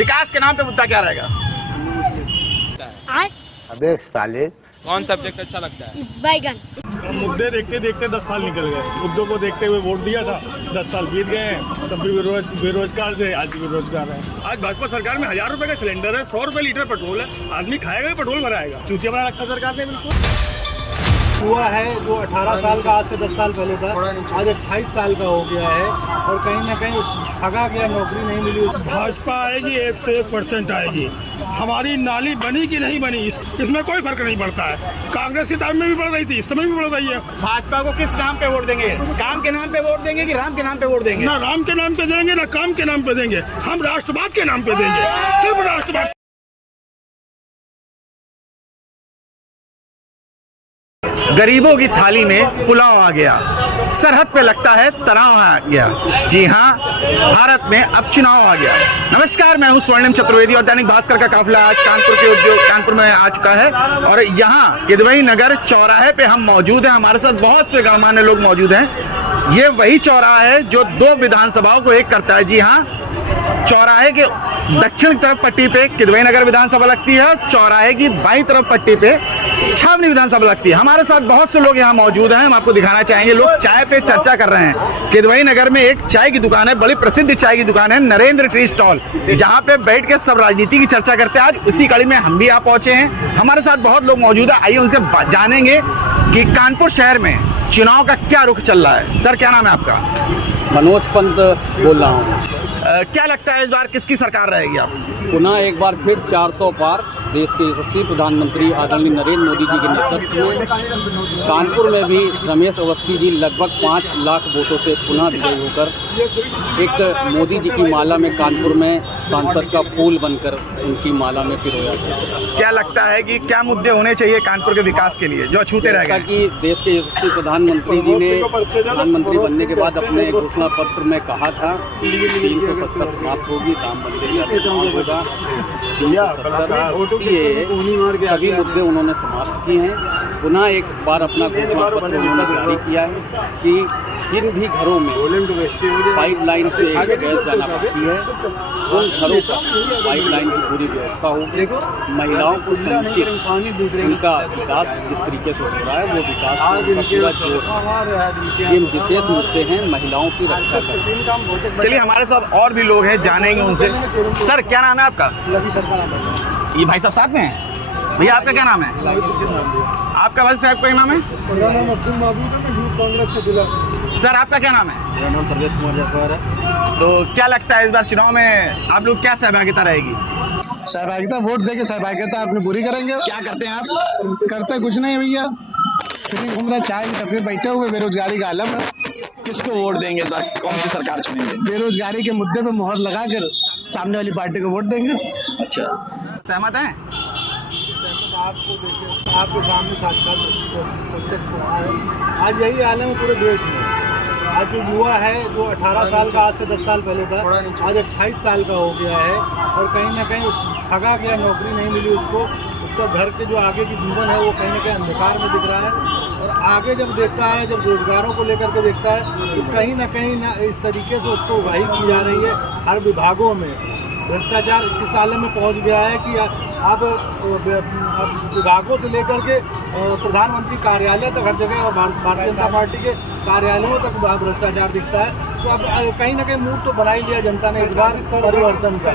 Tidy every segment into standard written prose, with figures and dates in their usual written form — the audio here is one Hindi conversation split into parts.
विकास के नाम पे मुद्दा क्या रहेगा? अबे साले, कौन सब्जेक्ट अच्छा लगता है? बैगन। मुद्दे देखते देखते 10 साल निकल गए। मुद्दों को देखते हुए वोट दिया था, 10 साल बीत गए हैं, तब भी बेरोजगार थे, आज भी बेरोजगार है। आज भाजपा सरकार में 1000 रुपए का सिलेंडर है, 100 रुपए लीटर पेट्रोल है, आदमी खाएगा ही पेट्रोल भराएगा। चूतिया बना रखा सरकार ने बिल्कुल। हुआ है जो 18 साल का आज से 10 साल पहले था, आज 28 साल का हो गया है और कहीं ना कहीं ठगा गया, नौकरी नहीं मिली। भाजपा आएगी 101% आएगी। हमारी नाली बनी कि नहीं बनी इसमें कोई फर्क नहीं पड़ता है। कांग्रेस के टाइम में भी बढ़ रही थी, इस समय भी बढ़ रही है। भाजपा को किस नाम पे वोट देंगे? काम के नाम पे वोट देंगे कि राम के नाम पे वोट देंगे? ना राम के नाम पे देंगे ना काम के नाम पे देंगे, हम राष्ट्रवाद के नाम पे देंगे, सिर्फ राष्ट्रवाद। गरीबों की थाली में पुलाव आ गया, सरहद पे लगता है तनाव आ गया। जी हाँ, भारत में अब चुनाव आ गया। नमस्कार, मैं हूं स्वर्णिम चतुर्वेदी और दैनिक भास्कर का काफिला आज कानपुर में आ चुका है और यहाँ किदवई नगर चौराहे पे हम मौजूद हैं। हमारे साथ बहुत से गणमान्य लोग मौजूद हैं। ये वही चौराहा है जो 2 विधानसभाओं को एक करता है। जी हाँ, चौराहे के दक्षिण तरफ पट्टी पे किदवई नगर विधानसभा लगती है और चौराहे की बाईं तरफ पट्टी पे छावनी विधानसभा लगती है। हमारे साथ बहुत से लोग यहाँ मौजूद हैं, हम आपको दिखाना चाहेंगे। लोग चाय पे चर्चा कर रहे हैं। किदवई नगर में एक चाय की दुकान है, बड़ी प्रसिद्ध चाय की दुकान है, नरेंद्र टी स्टॉल, जहाँ पे बैठ के सब राजनीति की चर्चा करते हैं। आज उसी कड़ी में हम भी यहाँ पहुंचे हैं। हमारे साथ बहुत लोग मौजूद है, आइए उनसे जानेंगे कि कानपुर शहर में चुनाव का क्या रुख चल रहा है। सर, क्या नाम है आपका? मनोज पंत बोल रहा हूँ। क्या लगता है इस बार किसकी सरकार रहेगी? आप पुनः एक बार फिर 400 पार देश के यशस्वी प्रधानमंत्री आदरणीय नरेंद्र मोदी जी के नेतृत्व में कानपुर में भी रमेश अवस्थी जी लगभग 5 लाख वोटों से पुनः विजयी होकर एक मोदी जी की माला में कानपुर में सांसद का फूल बनकर उनकी माला में पिरोया गया। क्या लगता है कि क्या मुद्दे होने चाहिए कानपुर के विकास के लिए जो अछूते रह गए? जैसा कि देश के यशस्वी प्रधानमंत्री जी ने प्रधानमंत्री बनने के बाद अपने घोषणा पत्र में कहा था 370 समाप्त होगी, दाम मंदिर होगा, 370 सभी मुद्दे उन्होंने समाप्त किए हैं। पुनः एक बार अपना घोषणा पत्र उन्होंने जारी किया है कि जिन भी घरों में पाइपलाइन से गैस जाना बाकी है उन घरों पर पाइपलाइन की पूरी व्यवस्था होगी। महिलाओं को समुचित उनका विकास जिस तरीके से हो रहा है वो विकास का पूरा जोर। ये विशेष मुद्दे हैं महिलाओं की रक्षा करना। चलिए, हमारे साथ और भी लोग हैं, जानेंगे उनसे। सर, क्या नाम है आपका? ये भाई साहब साथ में हैं। भैया, आपका क्या नाम है? आपका भाई साहब कोई नाम है? सर, आपका क्या नाम है? मेरा नाम प्रवेश कुमार जाफर है। तो क्या लगता है इस बार चुनाव में आप लोग क्या सहभागिता रहेगी? सहभागिता वोट देके सहभागिता अपनी पूरी करेंगे। क्या करते हैं आप? करते कुछ नहीं भैया, किसी घूम रहे चाय की टपरी बैठे हुए, बेरोजगारी का आलम है। किसको वोट देंगे इस बार? कौन सी सरकार चुनेंगे? बेरोजगारी के मुद्दे पे मोहर लगाकर सामने वाली पार्टी को वोट देंगे। अच्छा, सहमत हैं? आपको देखिए, आपके सामने साक्षात आज यही आलम है पूरे देश में। आज जो युवा है जो 18 साल का आज से 10 साल पहले था, आज 28 साल का हो गया है और कहीं ना कहीं ठगा गया, नौकरी नहीं मिली उसको। उसका घर के जो आगे की जीवन है वो कहीं ना कहीं अंधकार में दिख रहा है और आगे जब देखता है, जब रोजगारों को लेकर के देखता है तो कहीं ना इस तरीके से उसको उगाही की जा रही है। हर विभागों में भ्रष्टाचार इस आलम में पहुंच गया है कि अब विभागों से लेकर के प्रधानमंत्री कार्यालय तक हर जगह और भारतीय जनता पार्टी के कार्यालयों तक भ्रष्टाचार दिखता है। तो अब कहीं ना कहीं मूड तो बना ही लिया जनता ने इस बार परिवर्तन का।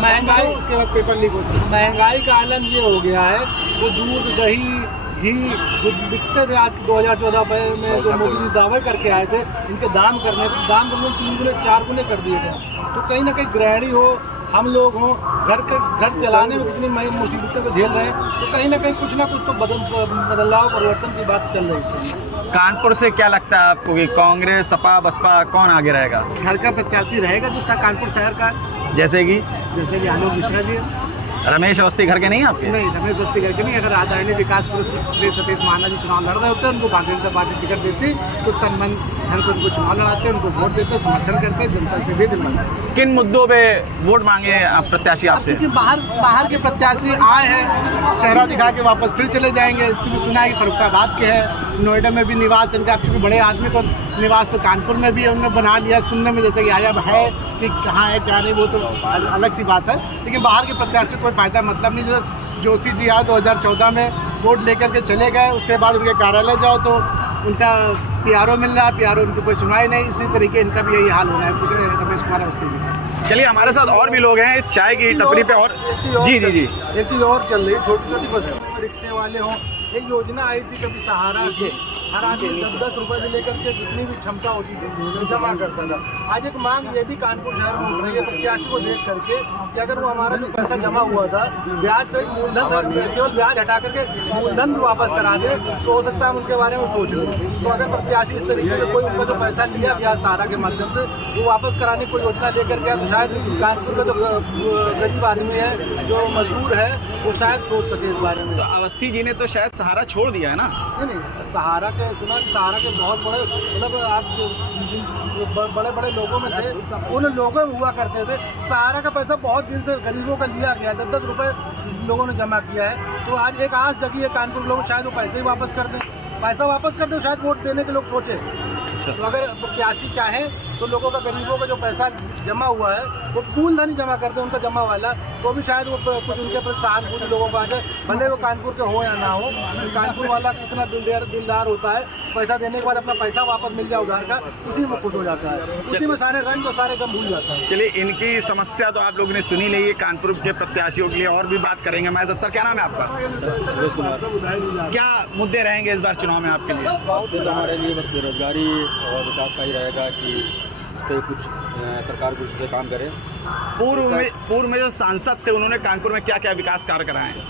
महंगाई, उसके बाद पेपर लीक होती है। महंगाई का आलम ये हो गया है, वो दूध दही घी जो बिकते थे आज 2014 में जो मोदी दावे करके आए थे, इनके दाम करने 3 गुने 4 गुने कर दिए थे। तो कहीं ना कहीं गृहिणी हो, हम लोग हों, घर चलाने में कितनी मुसीबतों को झेल रहे हैं। तो कहीं ना कहीं कुछ ना कुछ तो बदलाव परिवर्तन की बात चल रही है। कानपुर से क्या लगता है आपको कि कांग्रेस, सपा, बसपा कौन आगे रहेगा? घर का प्रत्याशी रहेगा जो कानपुर शहर का, जैसे कि आलोक मिश्रा जी। रमेश अवस्थी घर के नहीं आपके? नहीं, रमेश अवस्थी घर के नहीं। अगर आदरणीय विकास पुरुष श्री सतीश महाना जी चुनाव लड़ रहे होते, उनको भारतीय जनता पार्टी टिकट देती तो तन मन ढंग से उनको चुनाव लड़ाते हैं, उनको वोट देते हैं, समर्थन करते हैं, जनता से भी दिलवाते हैं। किन मुद्दों पे वोट मांगे आप प्रत्याशी आपसे? क्योंकि बाहर के प्रत्याशी आए हैं, चेहरा दिखा के वापस फिर चले जाएंगे। क्योंकि सुना है कि फरुखाबाद के है, नोएडा में भी निवास इनका, चूँकि बड़े आदमी तो निवास तो कानपुर में भी उन्होंने बना लिया। सुनने में जैसे कि आया है कि कहाँ है क्या नहीं, वो तो अलग सी बात है। लेकिन बाहर के प्रत्याशी कोई फ़ायदा मतलब नहीं। जैसे जोशी जी आज 2014 में वोट लेकर के चले गए, उसके बाद उनके कार्यालय जाओ तो उनका PRO मिल रहा है, PRO उनको कोई सुनाई नहीं। इसी तरीके इनका भी यही हाल हो रहा है रमेश कुमार अवस्थी जी। चलिए हमारे साथ और भी लोग हैं चाय की टपरी पे। और जी जी जी, एक चीज़ और चल रही, छोटी छोटी बस रिक्शे वाले हों, एक योजना आई थी कभी सहारा की, हर आदमी 10-10 रुपए से लेकर के जितनी भी क्षमता होती थी वो जमा करता था। आज एक मांग ये भी कानपुर शहर में उठ रही है प्रत्याशी को देख करके कि अगर वो हमारा जो पैसा जमा हुआ था ब्याज से मूलधन से केवल ब्याज हटा करके मूलधन भी वापस करा दे तो हो सकता है हम उनके बारे में सोच लें। तो अगर प्रत्याशी इस तरीके से कोई उनका जो पैसा लिया गया सहारा के माध्यम से वो वापस कराने की कोई योजना लेकर गया तो शायद कानपुर का जो गरीब आदमी है, जो मजदूर है, वो शायद सोच सके इस बारे में। तो अवस्थी जी ने तो शायद सहारा छोड़ दिया है ना? नहीं, सहारा के सुना कि सहारा के बहुत बड़े मतलब आप बड़े बड़े लोगों में थे, उन लोगों में हुआ करते थे। सहारा का पैसा बहुत दिन से गरीबों का लिया गया, 10-10 रुपए लोगों ने जमा किया है। तो आज एक आस जगी है कानपुर लोगों, शायद वो पैसे ही वापस कर दें। पैसा वापस कर दो शायद वोट देने के लोग सोचे। तो अगर प्रत्याशी चाहे तो लोगों का, गरीबों का जो पैसा जमा हुआ है वो मूलधन ही जमा कर दे उनका जमा वाला, तो भी शायद वो कुछ उनके प्रति सहानुभूति लोगों को आ जाए। भले वो कानपुर के हो या ना हो, कानपुर वाला कितना दिलदार होता है, पैसा देने के बाद अपना पैसा वापस मिल जाए उधार का, उसी में खुश हो जाता है, उसी में सारे रंग और सारे गम भूल जाता है। चलिए इनकी समस्या तो आप लोगों ने सुनी ली है, कानपुर के प्रत्याशियों के लिए और भी बात करेंगे। मैं सर क्या नाम है आपका? क्या मुद्दे रहेंगे इस बार चुनाव में आपके लिए? हमारे लिए बस बेरोजगारी और विकास का ही रहेगा कि इस पर कुछ सरकार कुछ पे काम करे। पूर्व में जो सांसद थे उन्होंने कानपुर में क्या क्या विकास कार्य कराए हैं?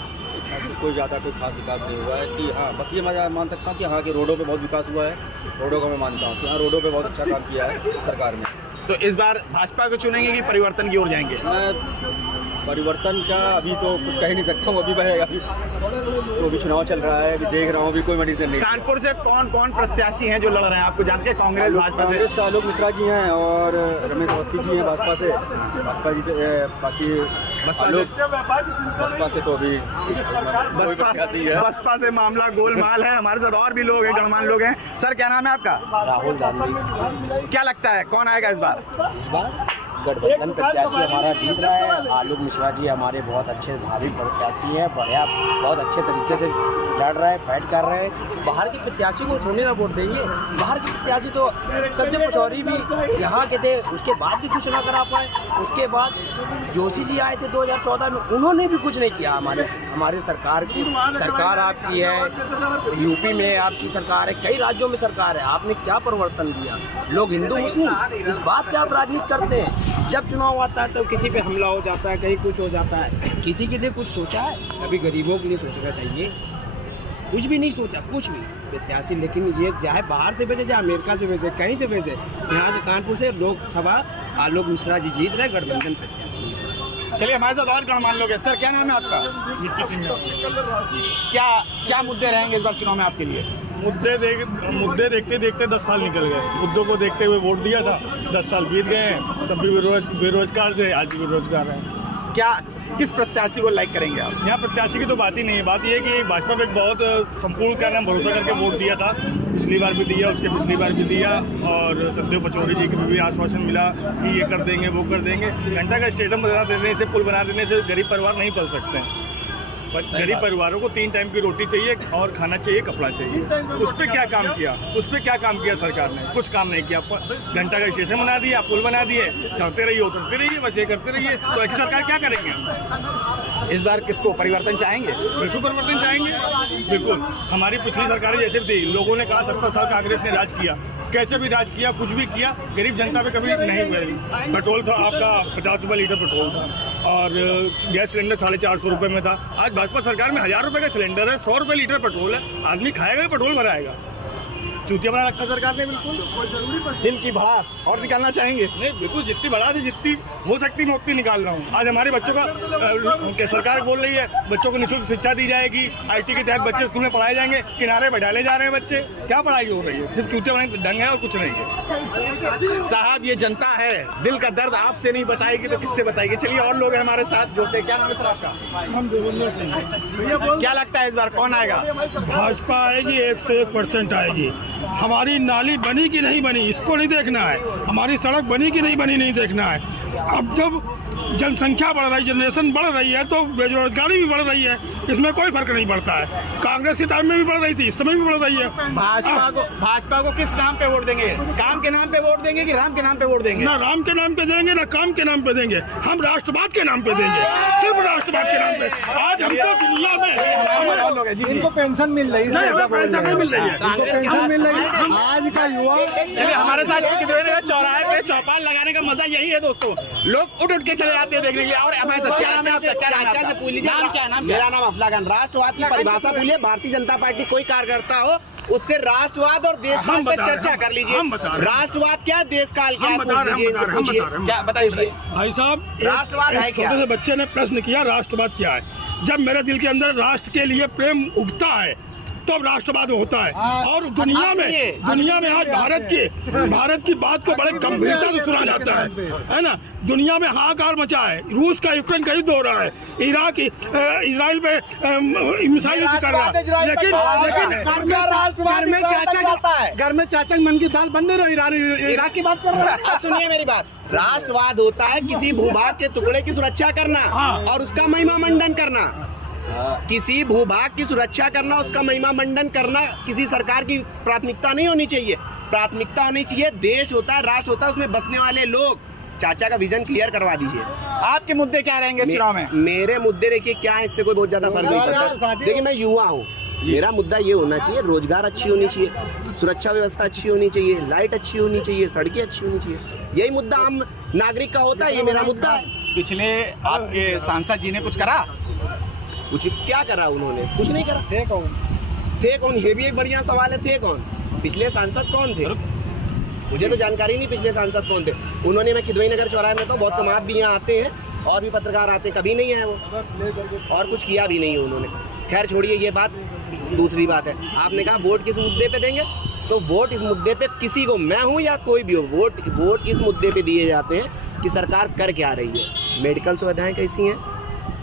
कोई ज़्यादा कोई खास विकास नहीं हुआ है कि हाँ, बस ये मैं मान सकता हूँ कि हाँ कि रोडों पे बहुत विकास हुआ है। रोडों का मैं मानता हूँ कि हाँ, रोडों पे बहुत अच्छा काम किया है सरकार ने। तो इस बार भाजपा को चुनेंगे कि परिवर्तन की ओर जाएंगे? मैं परिवर्तन का अभी तो कुछ कह नहीं सकता हूँ, अभी बहेगा, तो अभी चुनाव चल रहा है, अभी देख रहा हूँ, अभी कोई डिसीजन नहीं। कानपुर से कौन कौन प्रत्याशी हैं जो लड़ रहे हैं आपको जान के? कांग्रेस भाजपा से आलोक मिश्रा जी हैं और रमेश अवस्थी जी हैं भाजपा से, भाजपा जी से बाकी बसपा से तो अभी बसपा से मामला गोलमाल है। हमारे साथ और भी लोग हैं, गणमान्य लोग हैं। सर क्या नाम है आपका? राहुल गांधी। क्या लगता है कौन आएगा इस बार? इस बार गठबंधन प्रत्याशी हमारा जीत रहा है। आलोक मिश्रा जी हमारे बहुत अच्छे भावी प्रत्याशी हैं, बढ़िया बहुत अच्छे तरीके से लड़ रहे हैं, फाइट कर रहे हैं। बाहर के प्रत्याशी को थोड़ी ना वोट देंगे। बाहर के प्रत्याशी तो सत्य पचौरी भी यहाँ के थे, उसके बाद भी कुछ ना करा पाए। उसके बाद जोशी जी आए थे 2014 में, उन्होंने भी कुछ नहीं किया। हमारे सरकार की सरकार आपकी है, यूपी में आपकी सरकार है, कई राज्यों में सरकार है, आपने क्या परिवर्तन दिया? लोग हिंदू मुस्लिम इस बात पे आप राजनीति करते हैं। जब चुनाव आता है तो किसी पे हमला हो जाता है, कहीं कुछ हो जाता है। किसी के लिए कुछ सोचा है? कभी गरीबों के लिए सोचना चाहिए, कुछ भी नहीं सोचा, कुछ भी प्रत्याशी। लेकिन ये चाहे बाहर से भेजे, चाहे अमेरिका से भेजे, कहीं से भेजे, यहाँ से कानपुर से लोकसभा आलोक मिश्रा जी जीत रहे, गठबंधन प्रत्याशी। चलिए हमारे साथ और गणमान्य लोग हैं। सर क्या नाम है आपका? क्या मुद्दे रहेंगे इस बार चुनाव में आपके लिए? मुद्दे देखते देखते 10 साल निकल गए। मुद्दों को देखते हुए वोट दिया था, 10 साल बीत गए हैं, तब भी बेरोजगार थे, आज भी बेरोजगार हैं। क्या किस प्रत्याशी को लाइक करेंगे आप? यहाँ प्रत्याशी की तो बात ही नहीं है। बात यह है कि भाजपा पे बहुत संपूर्ण क्या नाम भरोसा करके वोट दिया था, पिछली बार भी दिया, उसके पिछली बार भी दिया, और सत्यदेव पचौरी जी को भी आश्वासन मिला कि ये कर देंगे, वो कर देंगे। घंटा का स्टेडियम बना देने से, पुल बना देने से गरीब परिवार नहीं पल सकते हैं। गरीब परिवारों को 3 टाइम की रोटी चाहिए और खाना चाहिए, कपड़ा चाहिए। उस पर क्या काम किया? उस पर क्या काम किया सरकार ने? कुछ काम नहीं किया। घंटा का स्टेशन बना दिया, पुल बना दिए, चलते रहिए, उतरते रहिए, बस ये करते रहिए। तो ऐसी सरकार क्या करेंगे? इस बार किसको परिवर्तन चाहेंगे? बिल्कुल परिवर्तन चाहेंगे, बिल्कुल। हमारी पिछली सरकारें जैसे थी, लोगों ने कहा 70 साल कांग्रेस ने राज किया, कैसे भी राज किया, कुछ भी किया, गरीब जनता पे कभी नहीं हुए। पेट्रोल था आपका 50 रुपये लीटर पेट्रोल था, और गैस सिलेंडर 450 रुपये में था। आज भाजपा सरकार में 1000 रुपये का सिलेंडर है, 100 रुपये लीटर पेट्रोल है। आदमी खाएगा, पेट्रोल भराएगा। चूतिया बना रखा सरकार ने बिल्कुल। दिल की भड़ास और निकालना चाहेंगे? नहीं बिल्कुल, जितनी बढ़ा दी जितनी हो सकती मैं उतनी निकाल रहा हूँ। आज हमारे बच्चों का सरकार बोल रही है बच्चों को निःशुल्क शिक्षा दी जाएगी, IT के तहत बच्चे स्कूल में पढ़ाए जाएंगे, किनारे बैठाले जा रहे हैं बच्चे। क्या पढ़ाई हो रही है? सिर्फ चूतिया बनाने ढंग है और कुछ नहीं है। साहब ये जनता है, दिल का दर्द आपसे नहीं बताएगी तो किससे बताएगी? चलिए और लोग हैं हमारे साथ जुड़ते हैं। क्या नाम है सर आपका? हम देवेंद्र सिंह। क्या लगता है इस बार कौन आएगा? भाजपा आएगी, 101% आएगी। हमारी नाली बनी कि नहीं बनी इसको नहीं देखना है, हमारी सड़क बनी कि नहीं बनी नहीं देखना है। अब जब जनसंख्या बढ़ रही, जनरेशन बढ़ रही है तो बेरोजगारी भी बढ़ रही है, इसमें कोई फर्क नहीं पड़ता है। कांग्रेस के टाइम में भी बढ़ रही थी, इस समय भी बढ़ रही है। भाजपा को किस नाम पे वोट देंगे? काम के नाम पे वोट देंगे कि राम के नाम पे वोट देंगे? ना राम के नाम पे देंगे ना काम के नाम पे देंगे, हम राष्ट्रवाद के नाम पे देंगे, सिर्फ राष्ट्रवाद के नाम पे। आज हमको दुनिया में इनको पेंशन मिल रही है, पेंशन नहीं मिल रही है, इनको पेंशन मिल रही है। आज का युवा चलिए हमारे साथ चौराहे पे चौपाल लगाने का मजा यही है दोस्तों, लोग उठ के चले जाते हैं देखने के लिए। और हमारे साथ क्या नाम है आपका? क्या नाम है आपका? नाम क्या है? नाम मेरा नाम अफलागन। राष्ट्रवाद की परिभाषा भूलिए, भारतीय जनता पार्टी कोई कार्यकर्ता हो उससे राष्ट्रवाद और देशकाल पे चर्चा कर लीजिए। राष्ट्रवाद क्या, देशकाल क्या, क्या बताइए भाई साहब? राष्ट्रवाद है क्या? छोटे से बच्चे ने प्रश्न किया राष्ट्रवाद क्या है। जब मेरे दिल के अंदर राष्ट्र के लिए प्रेम उगता है तब तो राष्ट्रवाद होता है। और दुनिया में आज भारत की बात को बड़े गंभीरता से सुना जाता है ना। दुनिया में हाहाकार मचा है, रूस का यूक्रेन का युद्ध हो रहा है, इराक इजराइल पे मिसाइल कर रहा है, लेकिन घर में चाचा मन की दाल बन नहीं रही, इराक की बात कर रहा है। सुनिए मेरी बात, राष्ट्रवाद होता है किसी भूभाग के टुकड़े की सुरक्षा करना और उसका महिमा मंडन करना। किसी भूभाग की सुरक्षा करना, उसका महिमा मंडन करना किसी सरकार की प्राथमिकता नहीं होनी चाहिए। प्राथमिकता होनी चाहिए देश होता है, राष्ट्र होता है, उसमें बसने वाले लोग। चाचा का विजन क्लियर करवा दीजिए। आपके मुद्दे क्या रहेंगे चुनाव में? मेरे मुद्दे देखिए क्या है, इससे कोई बहुत ज्यादा फर्क नहीं पड़ता। देखिए मैं युवा हूँ, मेरा मुद्दा ये होना चाहिए रोजगार अच्छी होनी चाहिए, सुरक्षा व्यवस्था अच्छी होनी चाहिए, लाइट अच्छी होनी चाहिए, सड़कें अच्छी होनी चाहिए। यही मुद्दा आम नागरिक का होता है, ये मेरा मुद्दा है। पिछले आपके सांसद जी ने कुछ करा? कुछ क्या करा उन्होंने? कुछ नहीं करा। थे कौन? ये भी एक बढ़िया सवाल है, थे कौन? पिछले सांसद कौन थे? मुझे तो जानकारी नहीं पिछले सांसद कौन थे। उन्होंने, मैं किदवई नगर चौराहे में तो बहुत कम आप भी यहाँ आते हैं और भी पत्रकार आते हैं, कभी नहीं है वो और कुछ किया भी नहीं है उन्होंने। खैर छोड़िए ये बात, दूसरी बात है। आपने कहा वोट किस मुद्दे पे देंगे, तो वोट इस मुद्दे पे किसी को, मैं हूँ या कोई भी हो, वोट इस मुद्दे पे दिए जाते हैं कि सरकार कर क्या रही है, मेडिकल सुविधाएं कैसी हैं,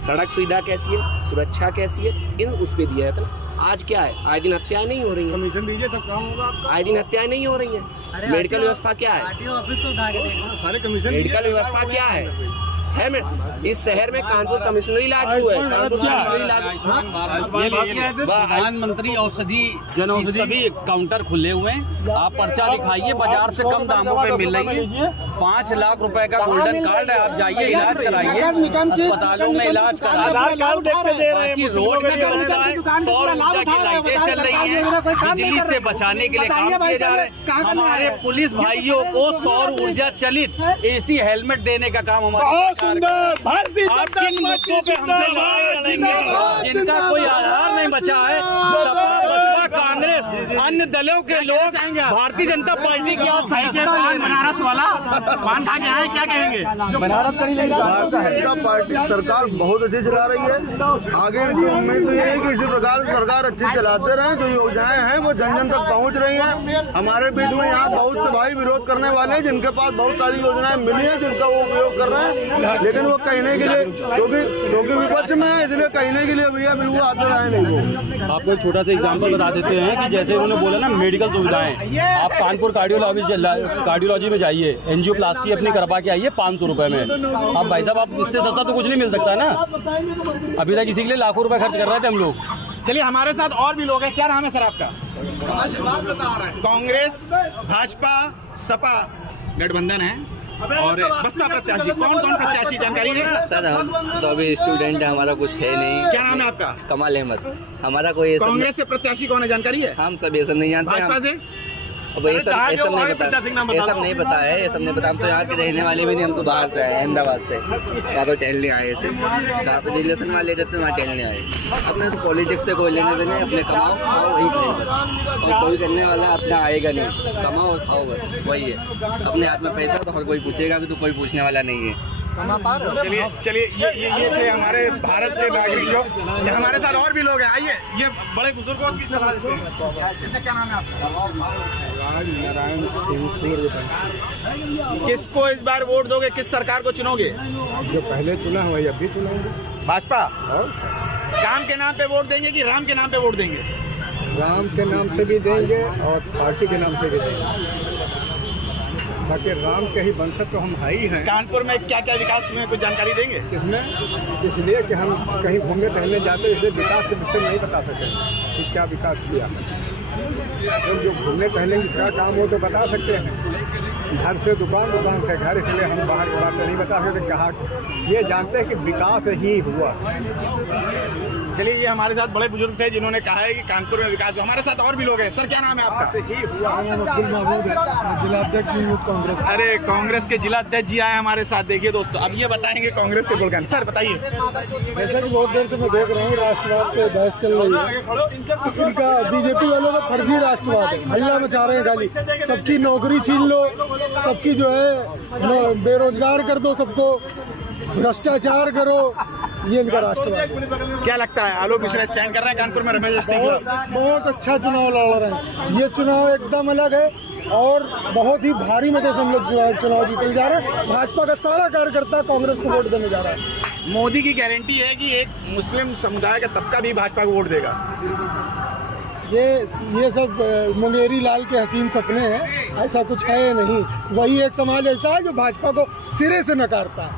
सड़क सुविधा कैसी है, सुरक्षा कैसी है, इन उस पे दिया जाता है ना। आज क्या है, आए दिन हत्याएं नहीं हो रही हैं, कमीशन दीजिए सब काम होगा आपका। आए दिन हत्याएं नहीं हो रही हैं। मेडिकल व्यवस्था क्या है, ऑफिस को उठा के देखो, सारे कमीशन मेडिकल व्यवस्था क्या है इस शहर में कानपुर कमिश्नरी लागू है, कानपुर कमिश्नरी लागू। प्रधानमंत्री औषधि जनौषधि सभी काउंटर खुले हुए हैं, आप पर्चा दिखाइए, बाजार से कम दामों पे मिल रही है। 5 लाख रुपए का गोल्डन कार्ड है, आप जाइए इलाज कराइए, अस्पतालों में इलाज कराइए। बाकी रोड की व्यवस्था है, सौर ऊर्जा की लाइटें चल रही है, बिजली से बचाने के लिए काम किए जा रहे हैं। हमारे पुलिस भाइयों को सौर ऊर्जा चलित AC हेलमेट देने का काम हमारे आपके मुद्दों पे हमसे लड़ाई लड़ेंगे जिनका कोई आधार नहीं बचा है। सपा बसपा कांग्रेस अन्य दलों के लोग भारतीय जनता पार्टी की बनारस वाला पान खा के आए, क्या कहेंगे? भारतीय जनता पार्टी सरकार बहुत अच्छी चला रही है। आगे की उम्मीद तो ये है कि इसी प्रकार सरकार अच्छी चलाते रहे, जो योजनाएं हैं वो जन जन तक पहुंच रही हैं। हमारे बीच में यहाँ बहुत से भाई विरोध करने वाले हैं जिनके पास बहुत सारी योजनाएं मिली हैं, जिनका वो उपयोग कर रहे हैं, लेकिन वो कहने के लिए क्योंकि विपक्ष में है, इसलिए कहने के लिए भैया बिल्कुल आते रहे नहीं। वो आपको एक छोटा सा एग्जांपल बता देते हैं कि जैसे उन्होंने बोला ना मेडिकल सुविधाएं, आप कानपुर कार्डियोलॉजी में जाइए, एंजियोप्लास्टी अपनी करवा के आइए 500 रुपए में। अब भाई साहब आप इससे सस्ता तो कुछ नहीं मिल सकता ना। अभी तक इसी के लिए लाखों रुपए खर्च कर रहे थे हम लोग। चलिए हमारे साथ और भी लोग हैं। क्या नाम है सर आपका? कांग्रेस भाजपा सपा गठबंधन है और बसपा प्रत्याशी कौन प्रत्याशी जानकारी है? सर हम तो अभी स्टूडेंट है, हमारा कुछ है नहीं। क्या नाम है आपका? कमाल अहमद। हमारा कोई कांग्रेस से प्रत्याशी कौन है जानकारी है? हम सब ये सब नहीं जानते। भाजपा से अब ये सब नहीं पता है, ये सब नहीं पता। हम तो यहाँ के रहने वाले भी नहीं, हम तो बाहर से आए, अहमदाबाद से। यहाँ पर टहलने आए थे, यहाँ पर रिलेशन वाले रहते वहाँ टहलने आए। अपने से पॉलिटिक्स से कोई लेने देने, अपने कमाओ खाओ वही करें बस। और कोई करने वाला अपना आएगा नहीं, कमाओ खाओ बस वही है। अपने हाथ में पैसा तो हर कोई पूछेगा भी, तो कोई पूछने वाला नहीं है। चलिए ये थे हमारे भारत के नागरिक जो हमारे साथ और भी लोग हैं। आइए, ये बड़े बुजुर्गों की सलाह देते हैं। क्या नाम है आपका? नारायण सिंह। किसको इस बार वोट दोगे, किस सरकार को चुनोगे? जो पहले चुना है वही अब भी चुनाएंगे। भाजपा। काम के नाम पे वोट देंगे कि राम के नाम पे वोट देंगे? राम के नाम से भी देंगे और पार्टी के नाम से भी देंगे। बाकी राम के ही वंशज तो हम है ही हैं। कानपुर में क्या क्या विकास हुए, कुछ जानकारी देंगे? किसमें? इसलिए कि हम कहीं घूमने टहलने जाते हैं, इसलिए विकास के विषय नहीं बता सके कि क्या विकास किया है। तो जो घूमने टहलने जिसका काम हो तो बता सकते हैं, घर से दुकान, दुकान से घर, इसलिए हम बाहर की बातें नहीं बता सकते। कहा ये जानते हैं कि विकास ही हुआ। चलिए, ये हमारे साथ बड़े बुजुर्ग थे जिन्होंने कहा है कि कानपुर में विकास हुआ। हमारे साथ और भी लोग हैं। सर, क्या नाम है आपका? जिलाध्यक्ष यूथ कांग्रेस। अरे, कांग्रेस के जिला अध्यक्ष जी आए हमारे साथ। देखिए दोस्तों, अब ये बताएंगे कांग्रेस के गुणगान। सर बताइए। जैसा कि बहुत देर से मैं देख रहा हूँ राष्ट्रवाद पे बहस चल रही है। इनका बीजेपी वालों का फर्जी राष्ट्रवाद है, हल्ला मचा रहे हैं गाली। सबकी नौकरी छीन लो, सबकी जो है बेरोजगार कर दो, सबको भ्रष्टाचार करो, ये इनका राष्ट्रवाद। क्या लगता है, आलोक मिश्रा स्टैंड कर रहे हैं कानपुर में रमेश के खिलाफ? बहुत अच्छा चुनाव लड़ रहे हैं। ये चुनाव एकदम अलग है और बहुत ही भारी मतों से हम लोग चुनाव जीतने जा रहे हैं। भाजपा का सारा कार्यकर्ता कांग्रेस को वोट देने जा रहा है। मोदी की गारंटी है कि एक मुस्लिम समुदाय का तबका भी भाजपा को वोट देगा। ये सब मुंगेरी लाल के हसीन सपने हैं, ऐसा कुछ है नहीं। वही एक समाज ऐसा है जो भाजपा को सिरे से नकारता है।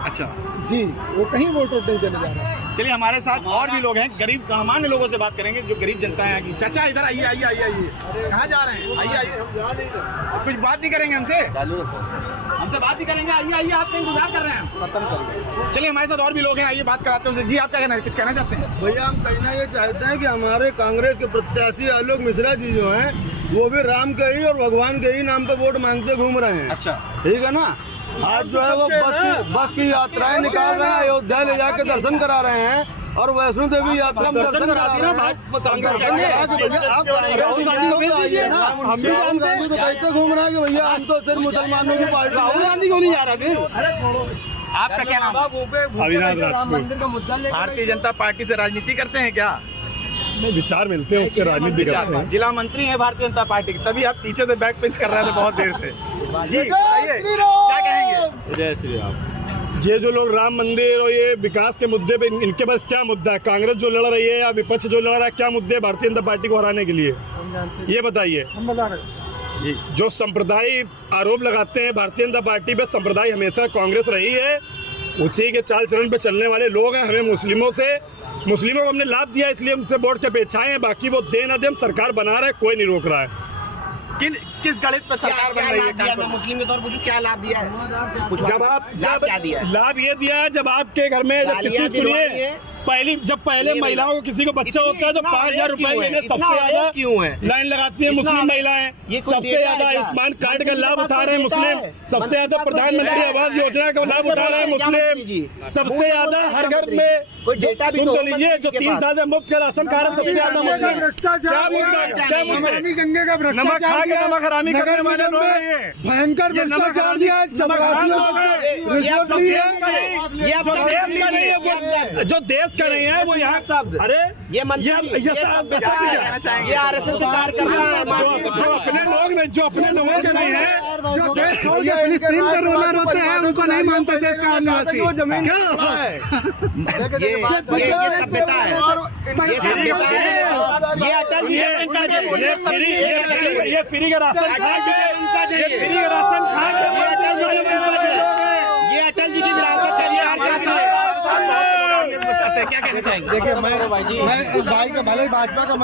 अच्छा जी, वो कहीं वोट नहीं देने जा रहा है। चलिए, हमारे साथ और भी लोग हैं, गरीब सामान्य लोगों से बात करेंगे, जो गरीब जनता है यहाँ की। चाचा इधर आइए, आइए आइए आइए। कहाँ जा रहे हैं? आइए आइए। कुछ बात नहीं करेंगे हमसे? हमसे बात नहीं करेंगे? आइए आइए, आप कहीं इंतजार कर रहे हैं? खत्म कर। चलिए, हमारे साथ और भी लोग हैं, आइए बात कराते हैं उनसे। जी, आप क्या कहना है, कुछ कहना चाहते हैं? भैया, हम कहना ये चाहते हैं कि हमारे कांग्रेस के प्रत्याशी आलोक मिश्रा जी जो हैं, वो भी राम के ही और भगवान के ही नाम पे वोट मांगते घूम रहे हैं। अच्छा, ठीक है ना। आज जो है वो बस की यात्राएं निकाल रहे हैं, अयोध्या ले जाके दर्शन करा रहे हैं और वैष्णो देवी यात्रा में दर्शन करा रहे हैं। आप राहुल गांधी को आइए ना, हम भी राहुल गांधी तो कहते घूम रहे हैं कि भैया हम तो सिर्फ मुसलमानों की पार्टी। राहुल गांधी क्यों नहीं जा रहा फिर? आपका क्या नाम? अविनाश राजपूत। भारतीय जनता पार्टी से राजनीति करते हैं क्या? विचार मिलते हैं, उससे राजनीति करते हैं। जिला मंत्री हैं भारतीय जनता पार्टी के, तभी आप पीछे से बैक पिंच कर रहे थे बहुत देर से। जी बताइए, क्या कहेंगे? जय श्री राम। ये जो लोग राम मंदिर और ये विकास के मुद्दे पे, इनके पास क्या मुद्दा है? कांग्रेस जो लड़ रही है या विपक्ष जो लड़ रहा है, क्या मुद्दे है भारतीय जनता पार्टी को हराने के लिए? ये बताइए। जी, जो संप्रदाय आरोप लगाते हैं भारतीय जनता पार्टी पे, संप्रदाय हमेशा कांग्रेस रही है, उसी के चाल चलन पे चलने वाले लोग हैं। हमें मुस्लिमों को हमने लाभ दिया, इसलिए उनसे वोट के अपेक्षाएं हैं। बाकी वो दे न दे, हम सरकार बना रहे, कोई नहीं रोक रहा है। किस गणित पर सरकार बन रही है? मैं मुस्लिम के तौर पर क्या लाभ दिया है? लाभ ये दिया है, जब आपके घर में जब किसी सुनिए पहले महिलाओं को किसी को बच्चा होता है तो 5,000 रुपए लेने सबसे ज्यादा लाइन लगाती है मुस्लिम महिलाएं। सबसे ज्यादा आयुष्मान कार्ड का लाभ उठा रहे हैं मुस्लिम। सबसे ज्यादा प्रधानमंत्री आवास योजना का लाभ उठा रहे हैं मुस्लिम। सबसे ज्यादा हर घर में सुन तो लीजिए, जो 3 साल से मुफ्त का राशन खा रहे सबसे ज्यादा मुस्लिम। क्या मुद्दा? गंगे का नमक खा के नमक हरामी करने वाले लोग हैं। भयंकर भ्रष्टाचार दिया है, चपरासियों को रिश्वत ली है। जो देश का नहीं है वो यहाँ शब्द। अरे ये आरएसएस के कार्यकर्ता जो अपने लोग नहीं, जो अपने लोगों के नहीं है, जो देश छोड़ के फिलिस्तीन में रोना रोते हैं, उनको नहीं मानते देश का निवासी। वो जमीन क्या है? ये सभ्यता है, ये सभ्यता है। ये अटल जी ये फ्री का राशन खा के, ये फ्री का राशन खा के, ये अटल जी की विरासत चलिए हर जगह से। क्या कहना चाहेंगे? देखिए, मैं इस भाई का भले भाजपा का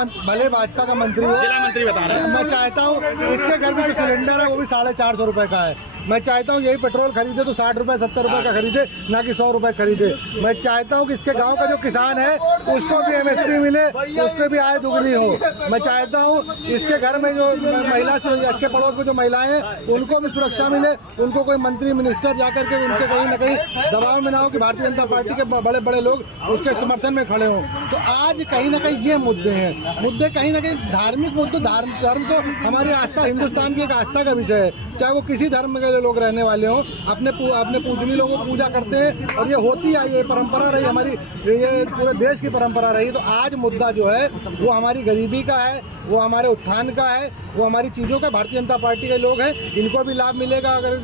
मंत्री हो, जिला मंत्री बता रहे हैं। मैं चाहता हूँ इसके घर में जो सिलेंडर है वो भी 450 रुपए का है। मैं चाहता हूँ यही पेट्रोल खरीदे तो 60 रुपये 70 रुपये का खरीदे, ना कि 100 रुपये खरीदे। मैं चाहता हूँ कि इसके गांव का जो किसान है उसको भी MSP मिले, उस पर भी आय दुगनी हो। मैं चाहता हूँ इसके घर में जो महिला, इसके पड़ोस में जो महिलाएं हैं उनको भी सुरक्षा मिले, उनको कोई मंत्री मिनिस्टर जाकर के उनके कहीं ना कहीं दबाव में ना हो कि भारतीय जनता पार्टी के बड़े बड़े लोग उसके समर्थन में खड़े हों। तो आज कहीं ना कहीं ये मुद्दे हैं, मुद्दे कहीं ना कहीं धार्मिक मुद्दे, धर्म तो हमारी आस्था, हिंदुस्तान की एक आस्था का विषय है, चाहे वो किसी धर्म के लोग रहने वाले हों, अपने पूजनीय लोगों को पूजा करते हैं और ये होती आई, ये परंपरा रही हमारी, ये पूरे देश की परंपरा रही। तो आज मुद्दा जो है वो हमारी गरीबी का है, वो हमारे उत्थान का है, वो हमारी चीज़ों का, भारतीय जनता पार्टी के लोग हैं, इनको भी लाभ मिलेगा अगर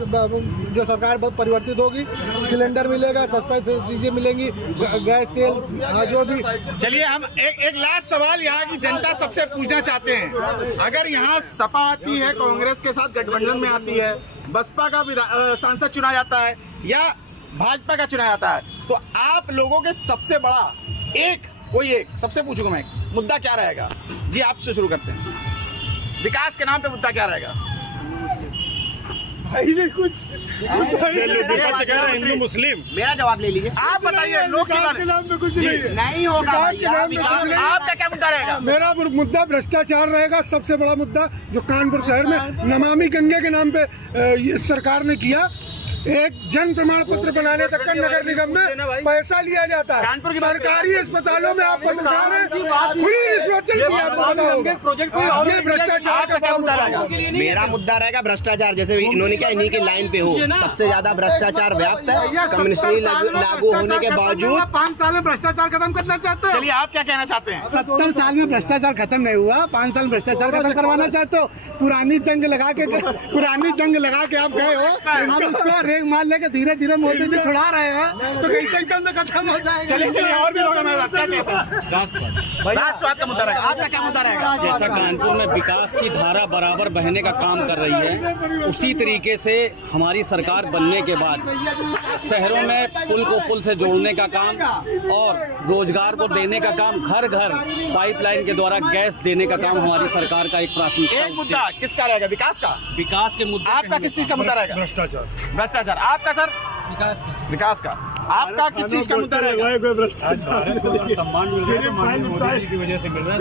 जो सरकार बहुत परिवर्तित होगी, सिलेंडर मिलेगा, सस्ता चीज़ें मिलेंगी, गैस तेल जो भी। चलिए हम एक लास्ट सवाल यहाँ की जनता सबसे पूछना चाहते हैं, अगर यहाँ सपा आती है, कांग्रेस के साथ गठबंधन में आती है, बसपा का सांसद चुना जाता है या भाजपा का चुना जाता है, तो आप लोगों के सबसे बड़ा कोई एक सबसे पूछूंगा मैं, मुद्दा क्या रहेगा? जी आपसे शुरू करते हैं, विकास के नाम पे मुद्दा क्या रहेगा? कुछ हिंदू मुस्लिम, मेरा जवाब ले लीजिए। आप बताइए, लोग के नाम पे कुछ नहीं होगा भैया। आपका क्या मुद्दा रहेगा? मेरा मुद्दा भ्रष्टाचार रहेगा, सबसे बड़ा मुद्दा जो कानपुर शहर में नमामि गंगे के नाम पे ये सरकार ने किया। एक जन प्रमाण पत्र बनाने तक का नगर निगम में पैसा लिया जाता है। कानपुर की सरकारी अस्पतालों में आप पत्रकार हैं, खुली रिश्वत चलती है, आपको पता होगा। ये भ्रष्टाचार का क्या मुद्दा रहेगा? मेरा मुद्दा रहेगा भ्रष्टाचार, जैसे इन्होंने क्या इन्हीं की लाइन पे हो, सबसे ज्यादा भ्रष्टाचार व्याप्त है, कम्युनिस्ट लागू होने के बावजूद 5 साल में भ्रष्टाचार खत्म करना चाहते हैं। चलिए आप क्या कहना चाहते हैं? 70 साल में भ्रष्टाचार खत्म नहीं हुआ, 5 साल में भ्रष्टाचार खत्म करवाना चाहते हो। पुरानी जंग लगा के आप गए हो, हम उसको रेग मार लेके धीरे धीरे मोदी जी छुड़ा रहे हैं, तो कैसे एकदम से खत्म हो जाएगा? चलिए और भी लोग हमारे क्या कहते हैं? राष्ट्रवाद का मुद्दा रहेगा, आपका क्या मुद्दा रहेगा? जैसा कानपुर में विकास की धारा बराबर बहने का काम कर रही है, उसी तरीके से हमारी सरकार बनने के बाद शहरों में पुल को पुल से जोड़ने का काम और रोजगार को देने का काम, घर घर पाइपलाइन के द्वारा गैस देने का काम हमारी सरकार का एक प्राथमिकता। एक मुद्दा किसका रहेगा? विकास का? विकास के मुद्दे आपका किस चीज का मुद्दा रहेगा? भ्रष्टाचार। आपका सर? विकास का। आपका किस चीज का मुद्दा रहेगा? सम्मान मिल रहा है माननीय मोदी जी की वजह से मिल रहा है,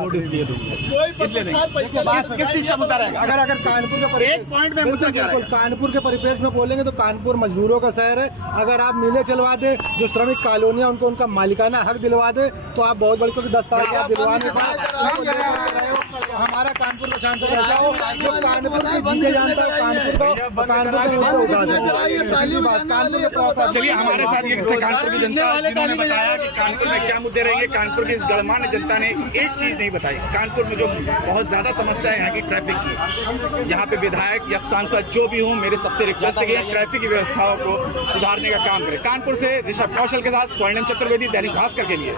वोट इसलिए दूंगा। किस चीज का मुद्दा रहेगा? अगर कानपुर के एक पॉइंट में मुद्दा क्या रहेगा? कानपुर के परिप्रेक्ष्य में बोलेंगे तो कानपुर मजदूरों का शहर है। अगर आप मिले चलवा दे, जो श्रमिक कॉलोनियां उनको उनका मालिकाना हक दिलवा दे, तो आप बहुत बड़ी, क्योंकि 10 साल के आप दिलवाने हमारा कानपुर का सांसद ऐसा हो जो कानपुर की चीजें जानता है, कानपुर का मुद्दा उठा दे। चलिए हमारे साथ ये कानपुर की जनता जिन्होंने बताया कि कानपुर में क्या मुद्दे रहेंगे। कानपुर की इस गणमान्य जनता ने एक चीज नहीं बताई, कानपुर में जो बहुत ज्यादा समस्या है यहाँ की ट्रैफिक की। यहाँ पे विधायक या सांसद जो भी हो, मेरे सबसे रिक्वेस्ट है कि ट्रैफिक की व्यवस्थाओं को सुधारने का काम करें। कानपुर से ऋषभ कौशल के साथ स्वर्णिम चतुर्वेदी, दैनिक भास्कर के लिए।